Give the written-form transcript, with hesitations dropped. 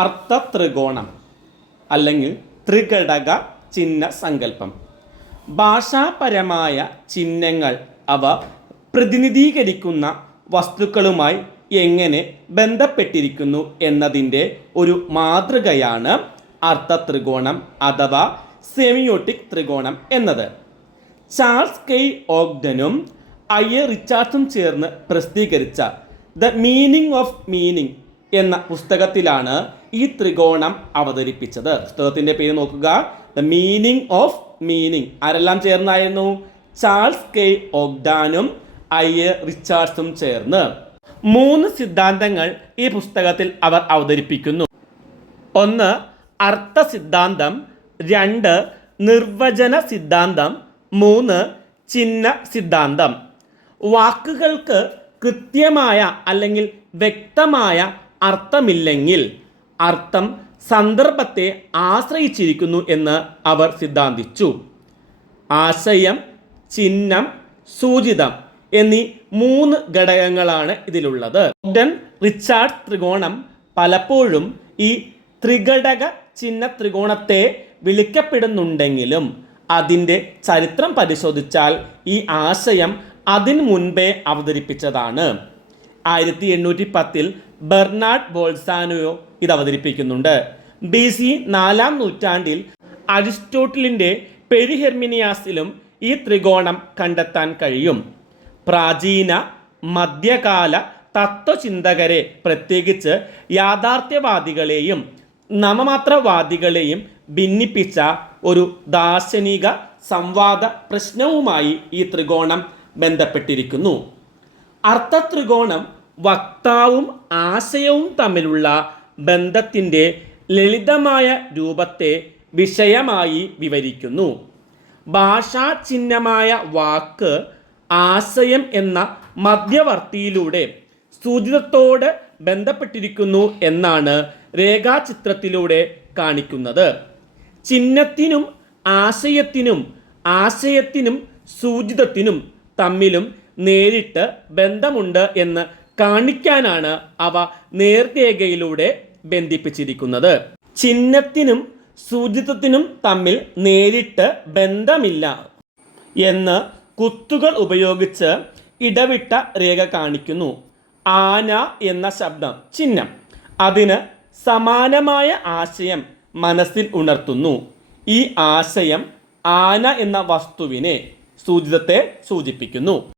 അർത്ഥത്രികോണം അല്ലെങ്കിൽ ത്രിഘടക ചിഹ്ന സങ്കല്പം. ഭാഷാപരമായ ചിഹ്നങ്ങൾ അവ പ്രതിനിധീകരിക്കുന്ന വസ്തുക്കളുമായി എങ്ങനെ ബന്ധപ്പെട്ടിരിക്കുന്നു എന്നതിൻ്റെ ഒരു മാതൃകയാണ് അർത്ഥത്രികോണം അഥവാ സെമിയോട്ടിക് ത്രികോണം എന്നത്. ചാൾസ് കെ ഓഗ്ഡനും റിച്ചാർഡ്സും ചേർന്ന് പ്രസിദ്ധീകരിച്ച ദ മീനിങ് ഓഫ് മീനിങ് എന്ന പുസ്തകത്തിലാണ് ഈ ത്രികോണം അവതരിപ്പിച്ചത്. പുസ്തകത്തിൻ്റെ പേര് നോക്കുക, ദ മീനിങ് ഓഫ് മീനിങ്. ആരെല്ലാം ചേർന്നായിരുന്നു? ചാൾസ് കെ ഓഗ്ഡാനും റിച്ചാർഡ്സും ചേർന്ന് 3 സിദ്ധാന്തങ്ങൾ ഈ പുസ്തകത്തിൽ അവർ അവതരിപ്പിക്കുന്നു. 1 അർത്ഥ സിദ്ധാന്തം, 2 നിർവചന സിദ്ധാന്തം, 3 ചിഹ്ന സിദ്ധാന്തം. വാക്കുകൾക്ക് കൃത്യമായ അല്ലെങ്കിൽ വ്യക്തമായ അർത്ഥമില്ലെങ്കിൽ അർത്ഥം സന്ദർഭത്തെ ആശ്രയിച്ചിരിക്കുന്നു എന്ന് അവർ സിദ്ധാന്തിച്ചു. ആശയം, ചിഹ്നം, സൂചിതം എന്നീ 3 ഘടകങ്ങളാണ് ഇതിലുള്ളത്. റിച്ചാർഡ് ത്രികോണം പലപ്പോഴും ഈ ത്രിഘടക ചിഹ്ന ത്രികോണത്തെ വിളിക്കപ്പെടുന്നുണ്ടെങ്കിലും അതിൻ്റെ ചരിത്രം പരിശോധിച്ചാൽ ഈ ആശയം അതിനു മുൻപേ അവതരിപ്പിച്ചതാണ്. 1810 ബെർണാഡ് ബോൾസാനോ ഇത് അവതരിപ്പിക്കുന്നുണ്ട്. BC 4-ാം നൂറ്റാണ്ടിൽ അരിസ്റ്റോട്ടിലിൻ്റെ പെരിഹെർമിനിയാസിലും ഈ ത്രികോണം കണ്ടെത്താൻ കഴിയും. പ്രാചീന മധ്യകാല തത്വചിന്തകരെ, പ്രത്യേകിച്ച് യാഥാർത്ഥ്യവാദികളെയും നാമമാത്രവാദികളെയും ഭിന്നിപ്പിച്ച ഒരു ദാർശനിക സംവാദ പ്രശ്നവുമായി ഈ ത്രികോണം ബന്ധപ്പെട്ടിരിക്കുന്നു. അർത്ഥത്രികോണം വക്താവും ആശയവും തമ്മിലുള്ള ബന്ധത്തിൻ്റെ ലളിതമായ രൂപത്തെ വിഷയമായി വിവരിക്കുന്നു. ഭാഷാചിഹ്നമായ വാക്ക് ആശയം എന്ന മധ്യവർത്തിയിലൂടെ സൂചിതത്തോട് ബന്ധപ്പെട്ടിരിക്കുന്നു എന്നാണ് രേഖാചിത്രത്തിലൂടെ കാണിക്കുന്നത്. ചിഹ്നത്തിനും ആശയത്തിനും ആശയത്തിനും സൂചിതത്തിനും തമ്മിലും നേരിട്ട് ബന്ധമുണ്ട് എന്ന് കാണിക്കാനാണ് അവ നേർരേഖയിലൂടെ ബന്ധിപ്പിച്ചിരിക്കുന്നത്. ചിഹ്നത്തിനും സൂചിതത്തിനും തമ്മിൽ നേരിട്ട് ബന്ധമില്ല എന്ന് കുത്തുകൾ ഉപയോഗിച്ച് ഇടവിട്ട രേഖ കാണിക്കുന്നു. ആന എന്ന ശബ്ദം ചിഹ്നം അതിന് സമാനമായ ആശയം മനസ്സിൽ ഉണർത്തുന്നു. ഈ ആശയം ആന എന്ന വസ്തുവിനെ, സൂചിതത്തെ സൂചിപ്പിക്കുന്നു.